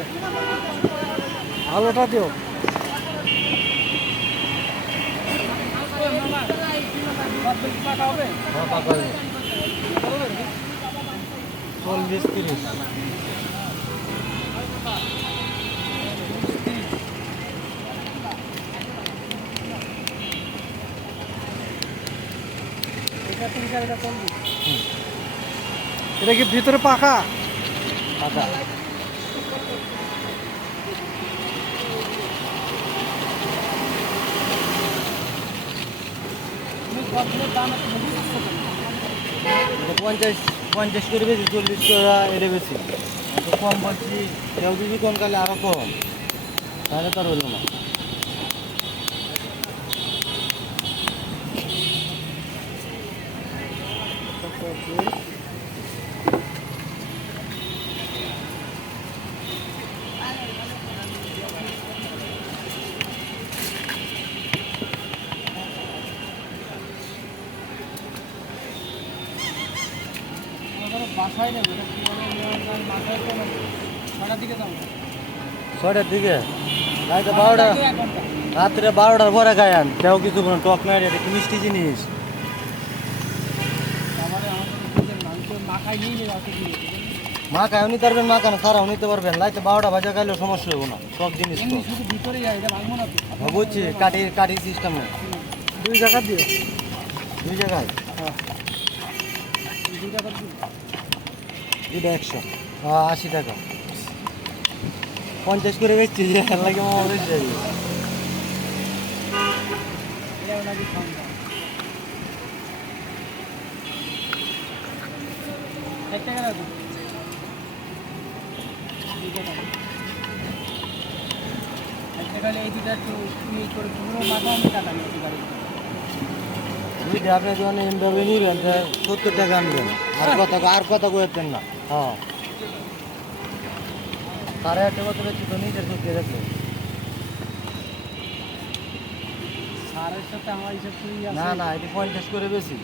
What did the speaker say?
আছে ভালোটা দিও। চল্লিশ তিরিশ। এটা কি ভিতরে পাখা? পাকা পঞ্চাশ পঞ্চাশ করে বেশি, চল্লিশ টাকা এটা বেশি। এত কম বলছি কেউ যদি কম কালে আরও কম। তাহলে তার হলো না। বাসায় নেবে ছটার দিকে যাব। ছয়টার দিকে? রাতে বারোটা রাত্রে বারোটার পরে গায়ান। কেউ কিছু বলেন টক নাই এটা কি মিষ্টি জিনিস। মা খায়ও নিতে পারবেন মা কেন সারাও নিতে পারবেন। লাইতে বারোটা ভাজা খাইলেও সমস্যা হব না সব জিনিস তো। তো। বুঝছি কাঠি কাঠি সিস্টেম নেই। দুই টাকা দিও দুই জায়গায়? হ্যাঁ। দুই টাকা দুটা একশো। আশি টাকা। পঞ্চাশ করে বেচছি, যে লাগে ইয়ে মাথা আপনি যখন নিবেন সত্তর টাকা আনবেন আর কথা আর কথা কয়েছেন না। হ্যাঁ। সাড়ে আটটা কত বেশি তো নিজের চোখে দেখল? সারের সাথে আমার হিসাব না না এটি পঞ্চাশ করে বেশি।